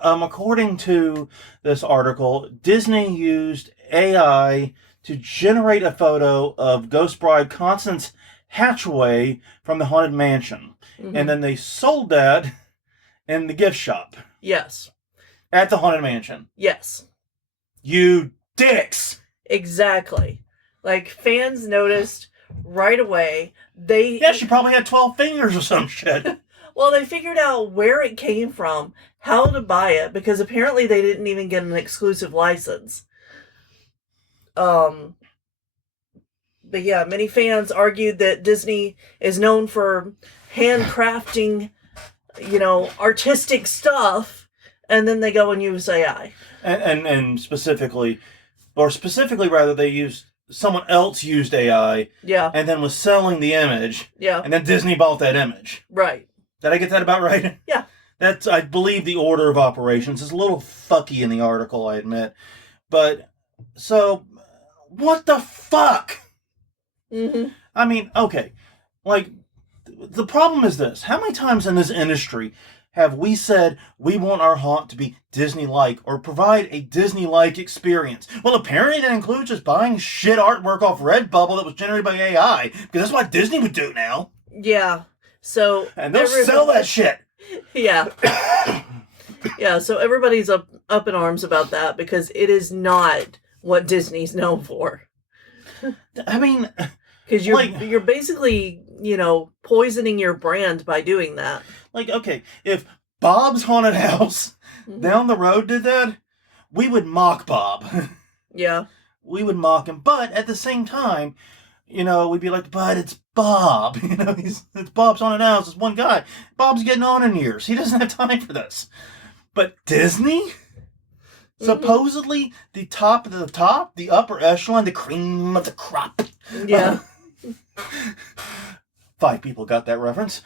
according to this article, Disney used AI to generate a photo of Ghost Bride Constance Hatchaway from the Haunted Mansion. Mm-hmm. And then they sold that in the gift shop. Yes. At the Haunted Mansion. Yes. You dicks! Exactly. Like, fans noticed right away. She probably had 12 fingers or some shit. Well, they figured out where it came from, how to buy it, because apparently they didn't even get an exclusive license. But yeah, many fans argued that Disney is known for handcrafting, artistic stuff, and then they go and use AI. And specifically rather, someone else used AI. Yeah. And then was selling the image. Yeah. And then Disney bought that image. Right. Did I get that about right? Yeah. That's, I believe, the order of operations. It's a little fucky in the article, I admit. But, so, what the fuck? Mm-hmm. I mean, okay. Like, the problem is this. How many times in this industry have we said we want our haunt to be Disney-like or provide a Disney-like experience? Well, apparently that includes just buying shit artwork off Redbubble that was generated by AI, because that's what Disney would do now. Yeah. So and they'll sell that shit. Yeah. Yeah, so everybody's up in arms about that because it is not what Disney's known for. I mean, because you're basically, poisoning your brand by doing that. Like, okay, if Bob's Haunted House down the road did that, we would mock Bob. Yeah. We would mock him, but at the same time, we'd be like, but it's Bob. It's Bob's Haunted House. It's one guy. Bob's getting on in years. He doesn't have time for this. But Disney? Supposedly the top of the top, the upper echelon, the cream of the crop. Yeah. 5 people got that reference.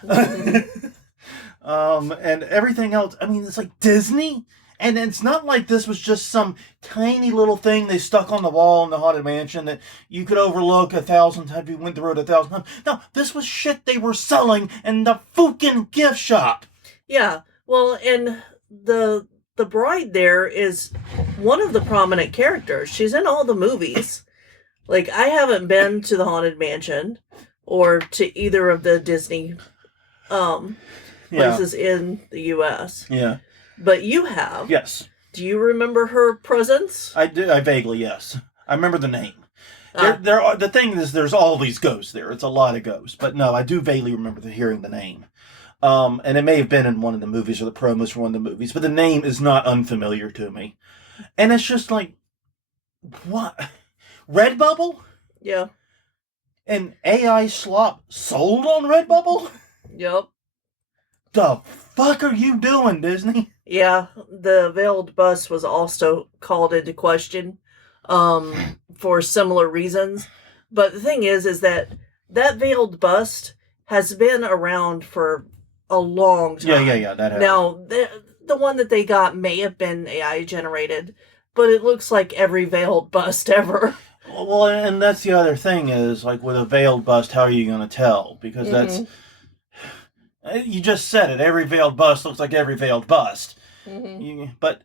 And everything else. I mean, it's like Disney. And it's not like this was just some tiny little thing they stuck on the wall in the Haunted Mansion that you could overlook 1,000 times if you went the road 1,000 times. No, this was shit they were selling in the fucking gift shop. Yeah. Well, and the bride there is one of the prominent characters. She's in all the movies. Like, I haven't been to the Haunted Mansion or to either of the Disney places in the U.S. Yeah. But you have. Yes. Do you remember her presence? I do. I vaguely, yes. I remember the name. The thing is, there's all these ghosts there. It's a lot of ghosts. But no, I do vaguely remember hearing the name. And it may have been in one of the movies or the promos for one of the movies. But the name is not unfamiliar to me. And it's just like, what? Redbubble? Yeah. And AI slop sold on Redbubble? Yep. The fuck are you doing, Disney? Yeah, the veiled bust was also called into question for similar reasons. But the thing is that veiled bust has been around for a long time. Yeah, that has. Now, the one that they got may have been AI generated, but it looks like every veiled bust ever. Well, and that's the other thing is, like, with a veiled bust, how are you going to tell? Because that's... You just said it. Every veiled bust looks like every veiled bust. But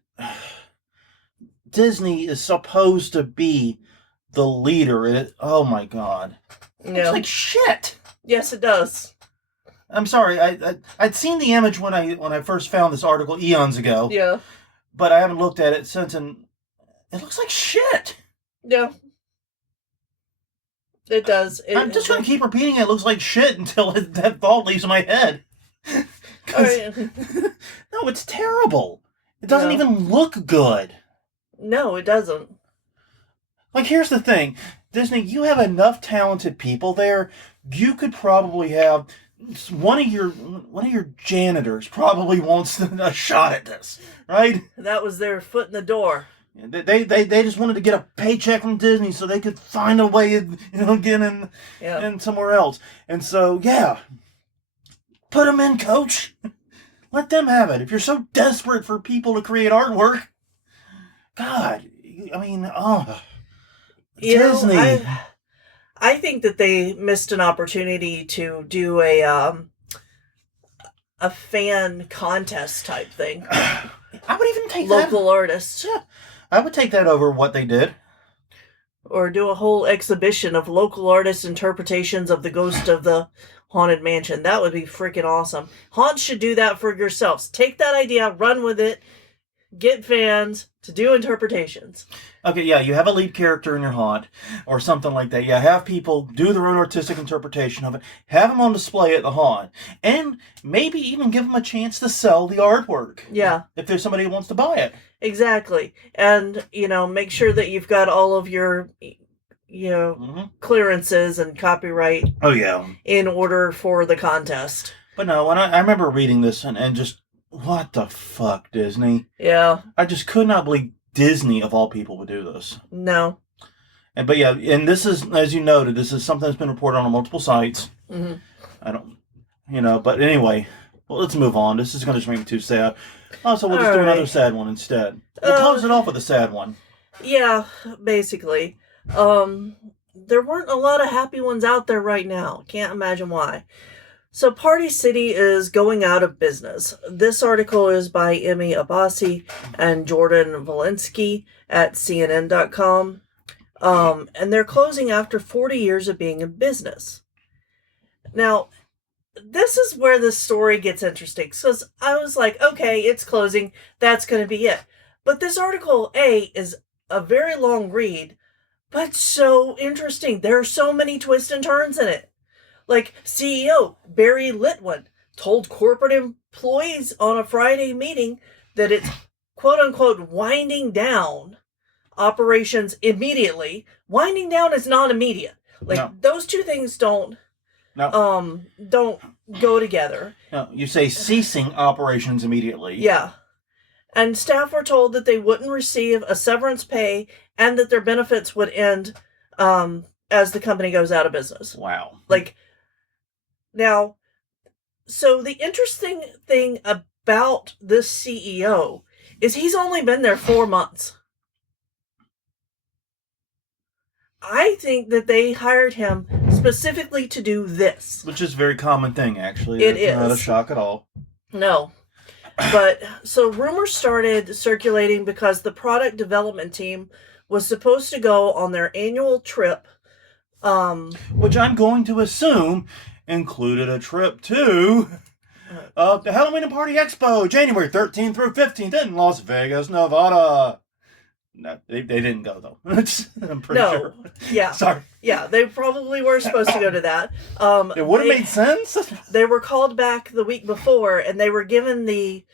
Disney is supposed to be the leader. Oh, my God. It looks like shit. Yes, it does. I'm sorry. I'd seen the image when I first found this article eons ago. Yeah. But I haven't looked at it since, and it looks like shit. Yeah. It does. I'm just going to keep repeating it looks like shit until that thought leaves my head. Right. No, it's terrible. It doesn't even look good. No, it doesn't. Like, here's the thing. Disney, you have enough talented people there. You could probably have one of your janitors probably wants a shot at this, right? That was their foot in the door. They just wanted to get a paycheck from Disney so they could find a way of, get in somewhere else. And so, put them in, coach. Let them have it. If you're so desperate for people to create artwork, God, I mean, Disney. I think that they missed an opportunity to do a fan contest type thing. I would even take local artists. Yeah, I would take that over what they did. Or do a whole exhibition of local artists' interpretations of the Ghost of the Haunted Mansion. That would be freaking awesome. Haunts should do that for yourselves. Take that idea, run with it, get fans to do interpretations. Okay, yeah, you have a lead character in your haunt, or something like that. Yeah, have people do their own artistic interpretation of it. Have them on display at the haunt. And maybe even give them a chance to sell the artwork. Yeah. If there's somebody who wants to buy it. Exactly. And, make sure that you've got all of your, clearances and copyright. Oh, yeah. In order for the contest. But no, when I remember reading this and just, what the fuck, Disney? Yeah. I just could not believe Disney, of all people, would do this. No. And this is, as you noted, this is something that's been reported on multiple sites. Mm-hmm. I don't, but anyway, well, let's move on. This is going to just make me too sad. Oh, so we'll just do another sad one instead. We'll close it off with a sad one. Yeah, basically. There weren't a lot of happy ones out there right now. Can't imagine why. So Party City is going out of business. This article is by Emmy Abbasi and Jordan Walensky at CNN.com. And they're closing after 40 years of being in business. Now, this is where the story gets interesting. Because I was like, okay, it's closing. That's going to be it. But this article, is a very long read, but so interesting. There are so many twists and turns in it. Like, CEO Barry Litwin told corporate employees on a Friday meeting that it's, quote-unquote, winding down operations immediately. Winding down is not immediate. Those two things don't go together. No, you say ceasing operations immediately. Yeah. And staff were told that they wouldn't receive a severance pay and that their benefits would end as the company goes out of business. Wow. Now, so the interesting thing about this CEO is he's only been there 4 months. I think that they hired him specifically to do this. Which is a very common thing, actually. It is. Not a shock at all. No. But, so rumors started circulating because the product development team was supposed to go on their annual trip. Which I'm going to assume included a trip to the Halloween and Party Expo, January 13th through 15th in Las Vegas, Nevada. No, they didn't go, though. I'm pretty sure. Yeah. Sorry. Yeah, they probably were supposed to go to that. It would have made sense. They were called back the week before, and they were given the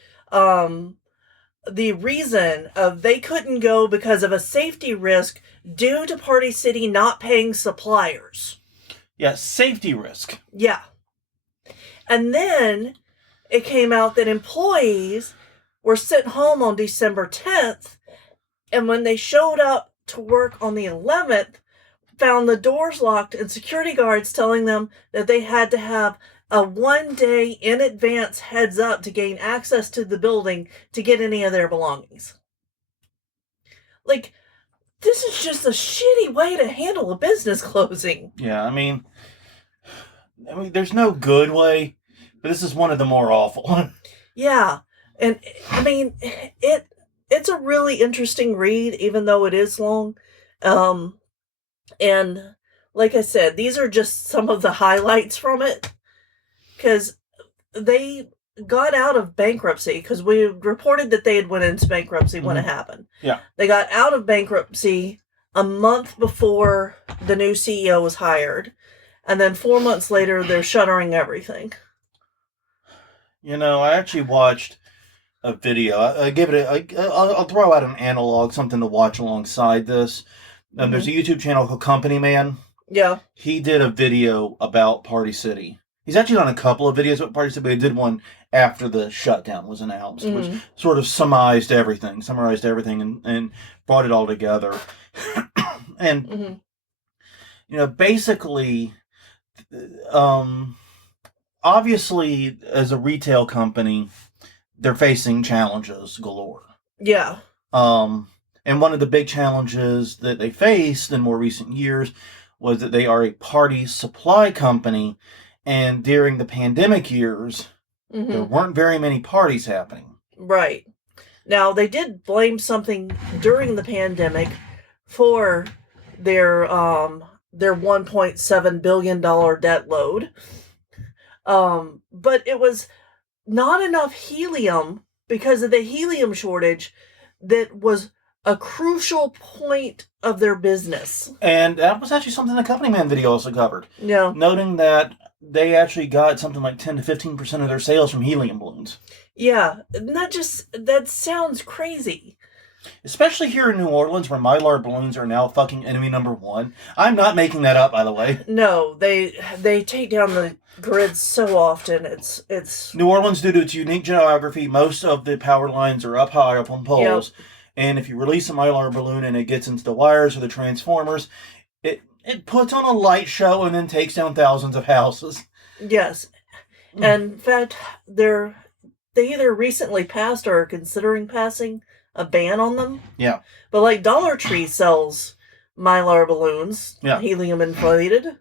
reason of they couldn't go because of a safety risk due to Party City not paying suppliers. Yeah, safety risk. Yeah. And then it came out that employees were sent home on December 10th, and when they showed up to work on the 11th, found the doors locked and security guards telling them that they had to have a 1-day in advance heads up to gain access to the building to get any of their belongings. Like, this is just a shitty way to handle a business closing. Yeah, I mean, there's no good way, but this is one of the more awful. Yeah, and I mean, it's a really interesting read, even though it is long. And like I said, these are just some of the highlights from it, because they got out of bankruptcy, because we reported that they had went into bankruptcy when it happened. Yeah. They got out of bankruptcy a month before the new CEO was hired, and then 4 months later, they're shuttering everything. I actually watched a video. I'll throw out an analog, something to watch alongside this. There's a YouTube channel called Company Man. Yeah. He did a video about Party City. He's actually done a couple of videos about Party City, but he did one after the shutdown was announced, which sort of summarized everything and brought it all together. And, basically, obviously, as a retail company, they're facing challenges galore. Yeah. And one of the big challenges that they faced in more recent years was that they are a party supply company, and during the pandemic years, there weren't very many parties happening. Right. Now, they did blame something during the pandemic for their $1.7 billion debt load. But it was not enough helium because of the helium shortage that was a crucial point of their business. And that was actually something the Company Man video also covered. Yeah. Noting that they actually got something like 10 to 15% of their sales from helium balloons. Yeah. That sounds crazy. Especially here in New Orleans, where Mylar balloons are now fucking enemy number one. I'm not making that up, by the way. No, they take down the grids so often. It's New Orleans, due to its unique geography, most of the power lines are up high, up on poles. Yep. And if you release a Mylar balloon and it gets into the wires or the transformers, it puts on a light show and then takes down thousands of houses. Yes. And in fact, they either recently passed or are considering passing a ban on them. Yeah. But like Dollar Tree sells Mylar balloons, yeah, helium inflated.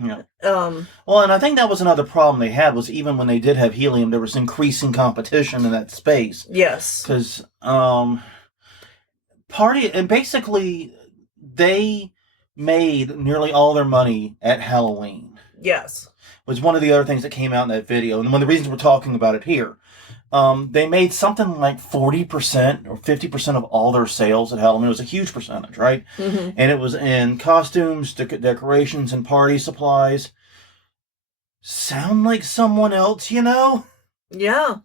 Yeah. Well, and I think that was another problem they had, was even when they did have helium, there was increasing competition in that space. Yes. Because basically they made nearly all their money at Halloween. Yes. Was one of the other things that came out in that video, and one of the reasons we're talking about it here. They made something like 40% or 50% of all their sales at Halloween. It was a huge percentage, right? Mm-hmm. And it was in costumes, decorations, and party supplies. Sound like someone else, Yeah.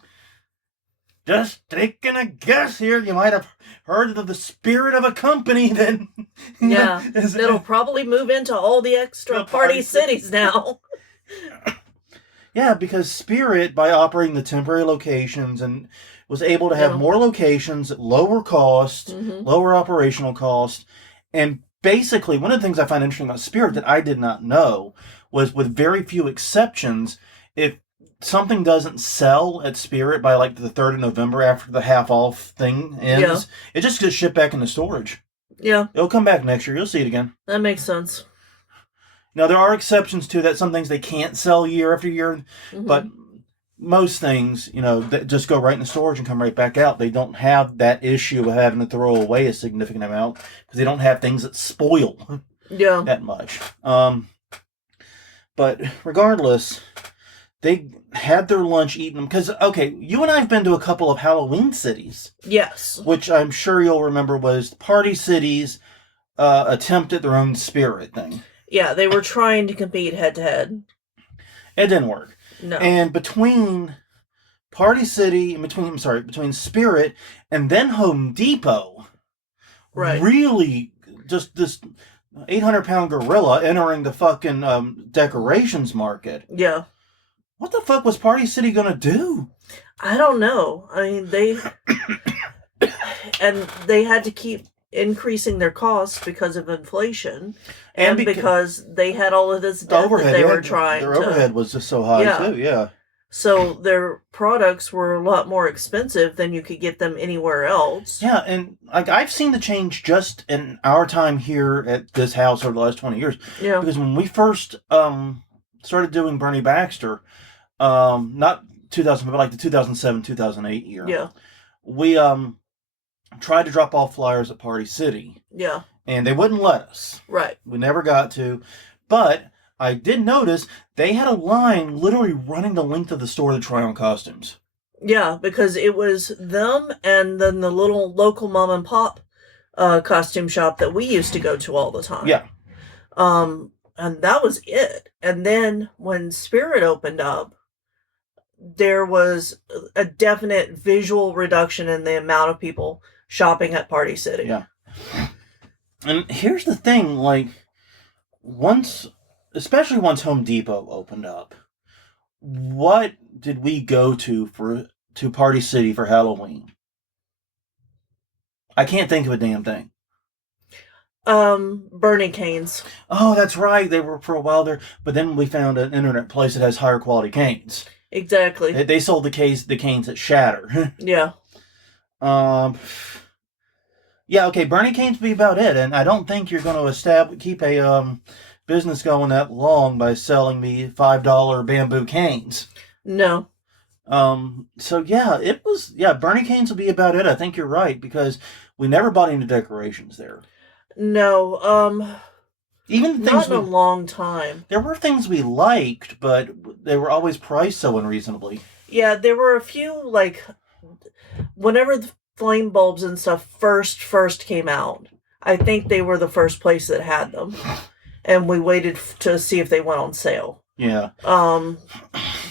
Just taking a guess here. You might have heard of the spirit of a company that... Yeah. It'll probably move into all the extra party cities now. Yeah, because Spirit, by operating the temporary locations, and was able to have more locations at lower cost, lower operational cost, and basically, one of the things I find interesting about Spirit that I did not know was, with very few exceptions, if something doesn't sell at Spirit by like the 3rd of November after the half-off thing ends, it just gets shipped back into storage. Yeah. It'll come back next year. You'll see it again. That makes sense. Now, there are exceptions to that. Some things they can't sell year after year, but most things, that just go right into storage and come right back out. They don't have that issue of having to throw away a significant amount because they don't have things that spoil that much. But regardless, they had their lunch eaten because, okay, you and I have been to a couple of Halloween cities. Yes. Which I'm sure you'll remember was Party City's attempt at their own Spirit thing. Yeah, they were trying to compete head-to-head. It didn't work. No. And between Party City, between Spirit and then Home Depot, really just this 800-pound gorilla entering the fucking decorations market. Yeah. What the fuck was Party City gonna do? I don't know. I mean, they had to keep increasing their costs because of inflation, and because they had all of this debt overhead, that they were trying their overhead was just so high too. Yeah. So their products were a lot more expensive than you could get them anywhere else. Yeah, and like I've seen the change just in our time here at this house over the last 20 years. Yeah. Because when we first started doing Bernie Baxter, not 2000, but like the 2007, 2008 year. Yeah. We tried to drop off flyers at Party City. Yeah. And they wouldn't let us. Right. We never got to. But I did notice they had a line literally running the length of the store to try on costumes. Yeah, because it was them and then the little local mom and pop costume shop that we used to go to all the time. Yeah. And that was it. And then when Spirit opened up, there was a definite visual reduction in the amount of people shopping at Party City. Yeah. And here's the thing, like, especially once Home Depot opened up, what did we go to Party City for Halloween? I can't think of a damn thing. Bernie canes. Oh, that's right. They were for a while there, but then we found an internet place that has higher quality canes. Exactly. They sold the canes that shatter. Yeah. Yeah, okay, Bernie canes be about it, and I don't think you're going to keep a business going that long by selling me $5 bamboo canes. No. So Bernie canes will be about it. I think you're right, because we never bought any decorations there. No, even things not in a long time. There were things we liked, but they were always priced so unreasonably. Yeah, there were a few, like, whenever the flame bulbs and stuff first came out, I think they were the first place that had them. And we waited to see if they went on sale. Yeah.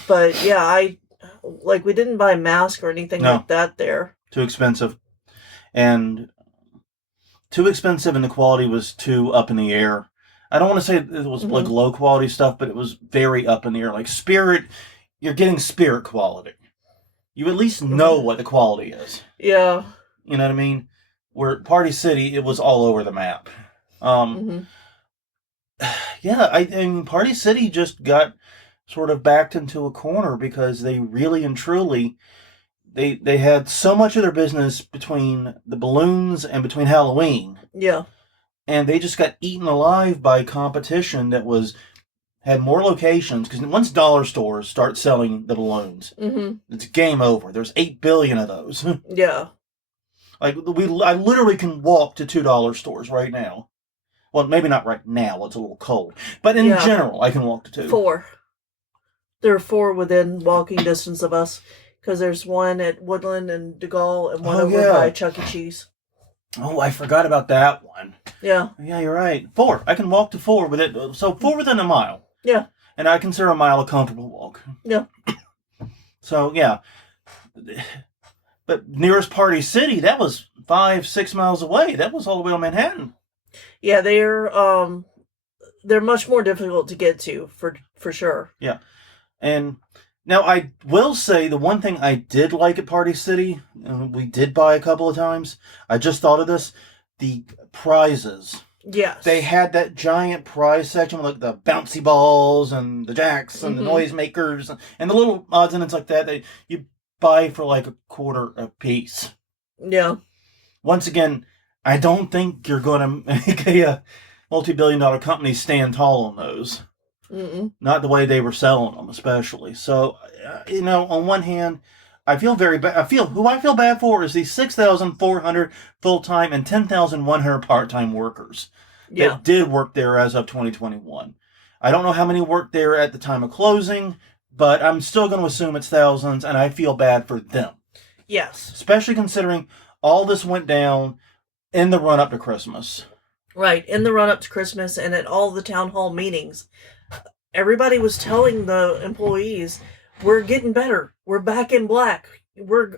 But yeah, we didn't buy masks or anything like that there. Too expensive. And the quality was too up in the air. I don't want to say it was like low quality stuff, but it was very up in the air. Like Spirit, you're getting Spirit quality. You at least know what the quality is. Yeah. You know what I mean? Where Party City, it was all over the map. Yeah, I mean, Party City just got sort of backed into a corner because they really and truly, they had so much of their business between the balloons and between Halloween. Yeah. And they just got eaten alive by competition that had more locations. Because once dollar stores start selling the balloons, it's game over. There's 8 billion of those. Yeah. Like, I literally can walk to $2 stores right now. Well, maybe not right now. It's a little cold. But in general, I can walk to 2. 4. There are 4 within walking distance of us. Because there's one at Woodland and DeGaulle and one over by Chuck E. Cheese. Oh, I forgot about that one. Yeah. Yeah, you're right. 4. I can walk to 4 with it. So 4 within a mile. Yeah. And I consider a mile a comfortable walk. Yeah. So, yeah. But nearest Party City, that was 5-6 miles away. That was all the way on Manhattan. Yeah, they're much more difficult to get to, for sure. Yeah. And now I will say the one thing I did like at Party City, we did buy a couple of times. I just thought of this. The prizes. Yes. They had that giant prize section with like the bouncy balls and the jacks and the noisemakers and the little odds and ends like that you buy for like $0.25 a piece. Yeah. Once again, I don't think you're going to make a multi-billion-dollar company stand tall on those. Not the way they were selling them, especially. So, on one hand, I feel very bad. Who I feel bad for is these 6,400 full-time and 10,100 part-time workers that did work there as of 2021. I don't know how many worked there at the time of closing, but I'm still going to assume it's thousands, and I feel bad for them. Yes. Especially considering all this went down in the run-up to Christmas. Right, in the run-up to Christmas and at all the town hall meetings. Everybody was telling the employees, we're getting better. We're back in black. We're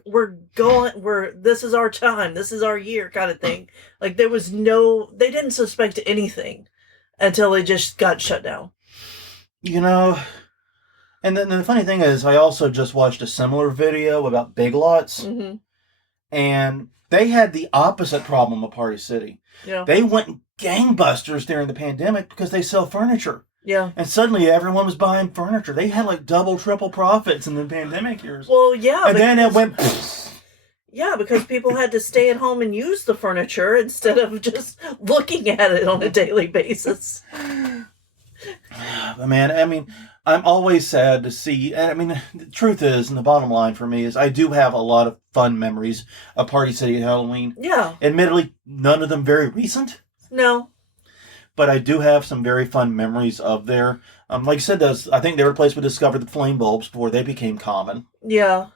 going, this is our time. This is our year kind of thing. Like they didn't suspect anything until they just got shut down. And then the funny thing is, I also just watched a similar video about Big Lots. And They had the opposite problem of Party City. Yeah. They went gangbusters during the pandemic because they sell furniture. Yeah. And suddenly everyone was buying furniture. They had like double, triple profits in the pandemic years. Well, yeah. And then it went... Yeah, because people had to stay at home and use the furniture instead of just looking at it on a daily basis. Man, I mean, I'm always sad to see... I mean, the truth is, and the bottom line for me is I do have a lot of fun memories of Party City at Halloween. Yeah. Admittedly, none of them very recent. No. But I do have some very fun memories of there. Like I said, I think they were a place we discovered the flame bulbs before they became common. Yeah.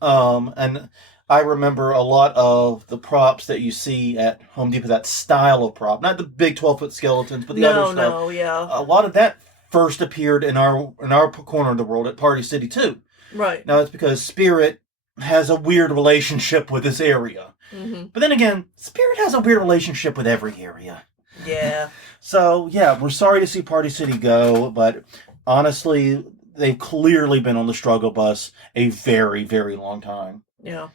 And I remember a lot of the props that you see at Home Depot, that style of prop. Not the big 12-foot skeletons, but the other stuff. No, yeah. A lot of that first appeared in our corner of the world at Party City, too. Right. Now, it's because Spirit has a weird relationship with this area. Mm-hmm. But then again, Spirit has a weird relationship with every area. Yeah. So, yeah, we're sorry to see Party City go, but honestly, they've clearly been on the struggle bus a very, very long time. Yeah.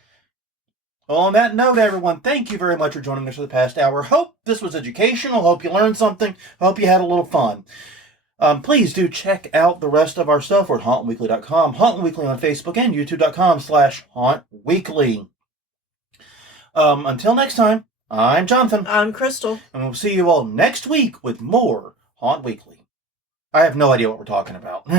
Well, on that note, everyone, thank you very much for joining us for the past hour. Hope this was educational. Hope you learned something. Hope you had a little fun. Please do check out the rest of our stuff. We're at hauntweekly.com, hauntweekly on Facebook, and youtube.com/hauntweekly. Until next time, I'm Jonathan. I'm Crystal. And we'll see you all next week with more Haunt Weekly. I have no idea what we're talking about.